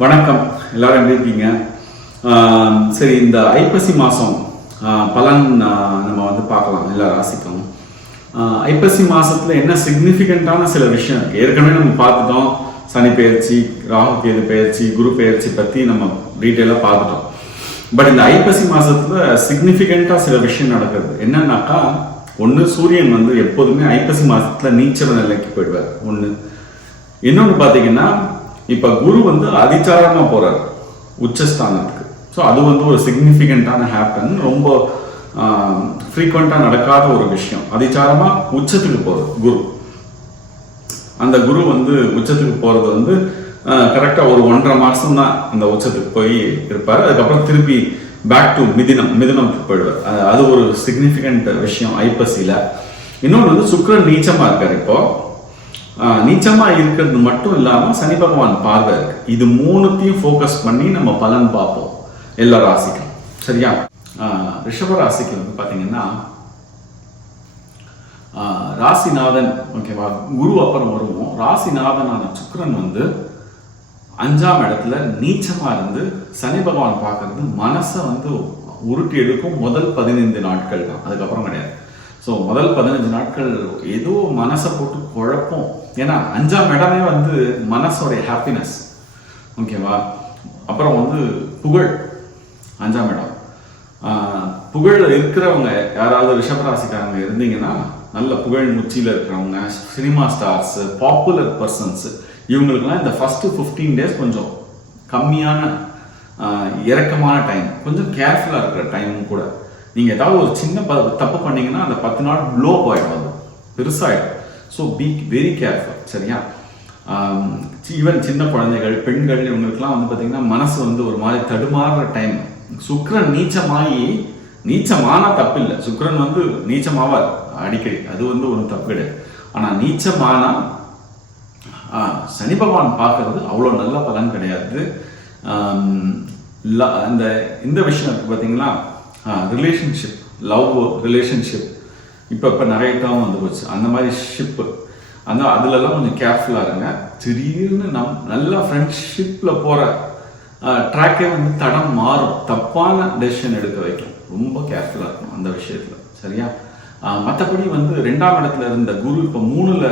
வணக்கம். எல்லாரும் எப்படி இருக்கீங்க? சரி இந்த ஐப்பசி மாதம் பலன் நம்ம வந்து பார்க்கலாம். எல்லா ராசிக்கும். ஐப்பசி மாதத்தில் என்ன சிக்னிஃபிகண்ட்டான சில விஷயம் இருக்குது ஏற்கனவே நம்ம பார்த்துட்டோம். சனி பயிற்சி ராகு கேது பெயர்ச்சி குரு பெயர்ச்சி பற்றி நம்ம டீட்டெயிலாக பார்த்துட்டோம். பட் இந்த ஐப்பசி மாதத்தில் சிக்னிஃபிகண்ட்டாக சில விஷயம் நடக்குது. என்னன்னாக்கா ஒன்று சூரியன் வந்து எப்போதுமே ஐப்பசி மாதத்தில் நீச்சல நிலைக்கு போயிடுவார். ஒன்று இன்னொன்று பார்த்தீங்கன்னா இப்போ குரு வந்து அதிச்சாரமாக போகிறார் உச்சஸ்தானத்துக்கு. ஸோ அது வந்து ஒரு சிக்னிஃபிகண்ட்டான ஹேப்பன் ரொம்ப ஃப்ரீக்வெண்ட்டாக நடக்காத ஒரு விஷயம். அதிச்சாரமாக உச்சத்துக்கு போகிறது குரு. அந்த குரு வந்து உச்சத்துக்கு போகிறது வந்து கரெக்டாக ஒரு ஒன்றரை மாதம் தான் அந்த உச்சத்துக்கு போய் இருப்பார். அதுக்கப்புறம் திருப்பி பேக் டு மிதினம் மிதினத்துக்கு போயிடுவார். அது- ஒரு சிக்னிஃபிகண்ட் விஷயம் ஐப்பசியில். இன்னொன்று வந்து சுக்கிரன் நீச்சமாக இருக்கார் இப்போது நீச்சமா இருக்கிறது மட்டும் இல்லாம சனி பகவான் பார்வை இருக்கு. இது மூணுத்தையும் ஃபோக்கஸ் பண்ணி நம்ம பலன் பார்ப்போம். எல்லா ராசிக்கும். சரியா? ஆஹ் ரிஷப ராசிக்கு வந்து பாத்தீங்கன்னா ஆஹ் ராசிநாதன் ஓகேவா குரு அப்புறம் வருவோம். ராசிநாதனான சுக்கரன் வந்து அஞ்சாம் இடத்துல நீச்சமா இருந்து சனி பகவான் பார்க்கறது மனசை வந்து உருட்டி எடுக்கும் முதல் பதினைந்து நாட்கள் தான். அதுக்கப்புறம் கிடையாது. ஸோ முதல் பதினஞ்சு நாட்கள் ஏதோ மனசை போட்டு குழப்பம். ஏன்னா அஞ்சாம் இடமே வந்து மனசோடைய ஹாப்பினஸ் ஓகேவா அப்புறம் வந்து புகழ். அஞ்சாம் இடம். புகழ் இருக்கிறவங்க யாராவது ரிஷபராசிக்காரங்க இருந்தீங்கன்னா நல்ல புகழ் உச்சியில் இருக்கிறவங்க சினிமா ஸ்டார்ஸ் பாப்புலர் பர்சன்ஸ் இவங்களுக்குலாம் இந்த ஃபஸ்ட்டு ஃபிஃப்டீன் டேஸ் கொஞ்சம் கம்மியான இறக்கமான டைம் கொஞ்சம் கேர்ஃபுல்லாக இருக்கிற டைமும் கூட. நீங்கள் ஏதாவது ஒரு சின்ன ப தப்பு பண்ணீங்கன்னா அந்த பத்து நாள் ப்ளோ ஆகிடும் அது. பெருசாகிடும் ஸோ பி வெரி கேர்ஃபுல் சரியா? ஈவன் சின்ன குழந்தைகள் பெண்கள் இவங்களுக்குலாம் வந்து பார்த்தீங்கன்னா மனசு வந்து ஒரு மாதிரி தடுமாறுற டைம் சுக்கிரன் நீச்சமாகி நீச்சமானா தப்பு இல்லை சுக்ரன் வந்து நீச்சமாவார் அடிக்கடி. அது வந்து ஒன்றும் தப்பு கிடையாது. ஆனால் நீச்சமானா சனி பகவான் பார்க்கறது அவ்வளோ நல்ல பலன் கிடையாது. ல- இந்த இந்த விஷயம் பார்த்தீங்கன்னா பார்த்தீங்களா ரிலேஷன்ஷிப் லவ் ரிலேஷன்ஷிப் இப்போ இப்போ நிறைய டேர்ம் வந்து போச்சு. அந்த மாதிரி ஷிப்பு அந்த அதுலலாம் கொஞ்சம் கேர்ஃபுல்லாக இருங்க. திடீர்னு நம் நல்லா ஃப்ரெண்ட்ஷிப்பில் போகிற ட்ராக்கே வந்து தடம் மாறும். தப்பான டெசிஷன் எடுக்க வைக்கும். ரொம்ப கேர்ஃபுல்லாக இருக்கணும் அந்த விஷயத்தில். சரியா? மற்றபடி வந்து ரெண்டாம் இடத்துல இருந்த குரு இப்போ மூணில்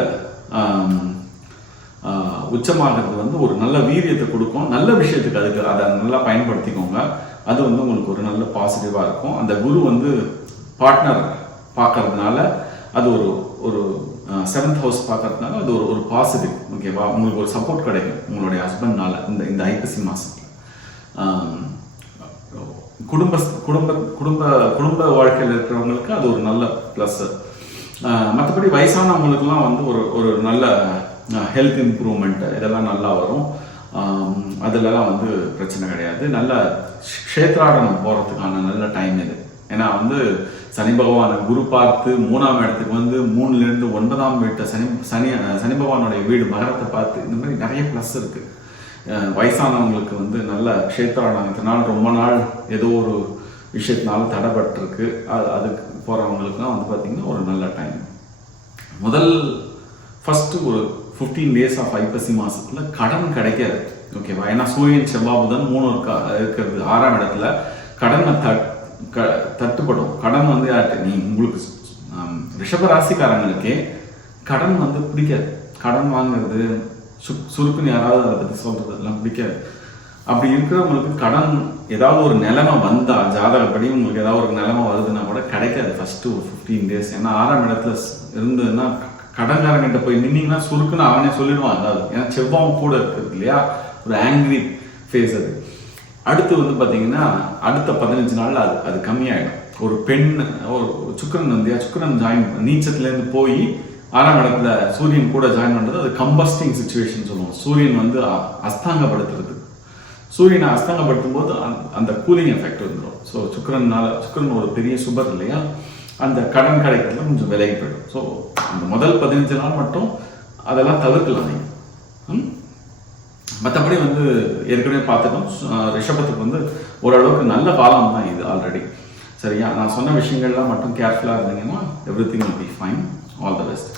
உச்சமாகிறது வந்து ஒரு நல்ல வீரியத்தை கொடுக்கும். நல்ல விஷயத்துக்கு அதுக்கு அதை நல்லா பயன்படுத்திக்கோங்க. அது வந்து உங்களுக்கு ஒரு நல்ல பாசிட்டிவாக இருக்கும். அந்த குரு வந்து பார்ட்னர் பார்க்கறதுனால அது ஒரு ஒரு செவன்த் ஹவுஸ் பார்க்கறதுனால அது ஒரு ஒரு பாசிட்டிவ் ஓகேவா உங்களுக்கு ஒரு சப்போர்ட் கிடைக்கும் உங்களுடைய ஹஸ்பண்ட்னால இந்த இந்த ஐப்பசி மாதத்தில் குடும்ப குடும்ப குடும்ப குடும்ப வாழ்க்கையில் இருக்கிறவங்களுக்கு அது ஒரு நல்ல ப்ளஸ்ஸு மற்றபடி வயசானவங்களுக்குலாம் வந்து ஒரு ஒரு நல்ல ஹெல்த் இம்ப்ரூவ்மெண்ட்டு இதெல்லாம் நல்லா வரும். அதிலலாம் வந்து பிரச்சனை கிடையாது. நல்ல க்ஷேத்ராடனம் போகிறதுக்கான நல்ல டைம் இது. ஏன்னா வந்து சனி பகவானை குரு பார்த்து மூணாம் இடத்துக்கு வந்து மூணுலேருந்து ஒன்பதாம் வீட்டை சனி சனி சனி பகவானுடைய வீடு மகரத்தை பார்த்து இந்த மாதிரி நிறைய ப்ளஸ் இருக்குது வயசானவங்களுக்கு வந்து நல்ல க்ஷேத்ராடனம். இத்தனை நாள் ரொம்ப நாள் ஏதோ ஒரு விஷயத்தினால தடைப்பட்டிருக்கு. அது அதுக்கு போகிறவங்களுக்குலாம் வந்து பார்த்திங்கன்னா ஒரு நல்ல டைம் முதல் ஃபஸ்ட்டு ஒரு ஃபிஃப்டீன் டேஸ் ஆஃப் ஐப்பசி மாதத்தில் கடன் கிடைக்காது. ஓகேவா ஏன்னா சூரியன் செவ்வாய் புதன் மூணு இருக்கா இருக்கிறது. ஆறாம் இடத்துல கடனை தட் க தட்டுப்படும். கடன் வந்து யார்கிட்ட? நீ உங்களுக்கு ஆம், ரிஷப ராசிக்காரங்களுக்கே கடன் வந்து பிடிக்காது. கடன் வாங்குறது சு சுருக்குன்னு யாராவது அதை பற்றி சொல்கிறது எல்லாம் பிடிக்காது. அப்படி இருக்கிறவங்களுக்கு கடன் ஏதாவது ஒரு நிலைமை வந்தா ஜாதகப்படி உங்களுக்கு ஏதாவது ஒரு நிலைமை வருதுன்னா கூட கிடைக்காது ஃபர்ஸ்ட் ஒரு ஃபிஃப்டீன் டேஸ் ஏன்னா ஆறாம் இடத்துல இருந்ததுன்னா கடன்காரங்கிட்ட போய் நின்னீங்கன்னா சுருக்குன்னு அவனே சொல்லிடுவான் அதாவது. ஏன்னா செவ்வாவும் கூட இருக்குது இல்லையா? ஒரு ஆங்கிரி ஃபேஸ் அது. அடுத்து வந்து பார்த்தீங்கன்னா அடுத்த பதினஞ்சு நாளில் அது அது கம்மியாயிடும். ஒரு பெண் ஒரு சுக்கரன் வந்தியா? சுக்கரன் ஜாயின் நீச்சத்துலேருந்து போய் ஆறாம் இடத்துல சூரியன் கூட ஜாயின் பண்ணுறது அது கம்பஸ்டிங் சுச்சுவேஷன் சொல்லுவோம். சூரியன் வந்து அஸ்தாங்கப்படுத்துறது. சூரியனை அஸ்தாங்கப்படுத்தும் போது அந்த- அந்த கூலிங் எஃபெக்ட் வந்துடும் ஸோ சுக்கிரனால சுக்கரன் ஒரு பெரிய சுபர் இல்லையா? அந்த கடன் கிடைக்கிறதுல கொஞ்சம் விலகி போயிடும். ஸோ அந்த முதல் பதினஞ்சு நாள் மட்டும் அதெல்லாம் தவிர்க்கலாம் நீங்கள் மற்றபடி வந்து ஏற்கனவே பார்த்துட்டோம். ரிஷபத்துக்கு வந்து ஓரளவுக்கு நல்ல காலம் தான் இது ஆல்ரெடி சரியா? நான் சொன்ன விஷயங்கள்லாம் மட்டும் கேர்ஃபுல்லாக இருந்தீங்கன்னா everything will be fine all the best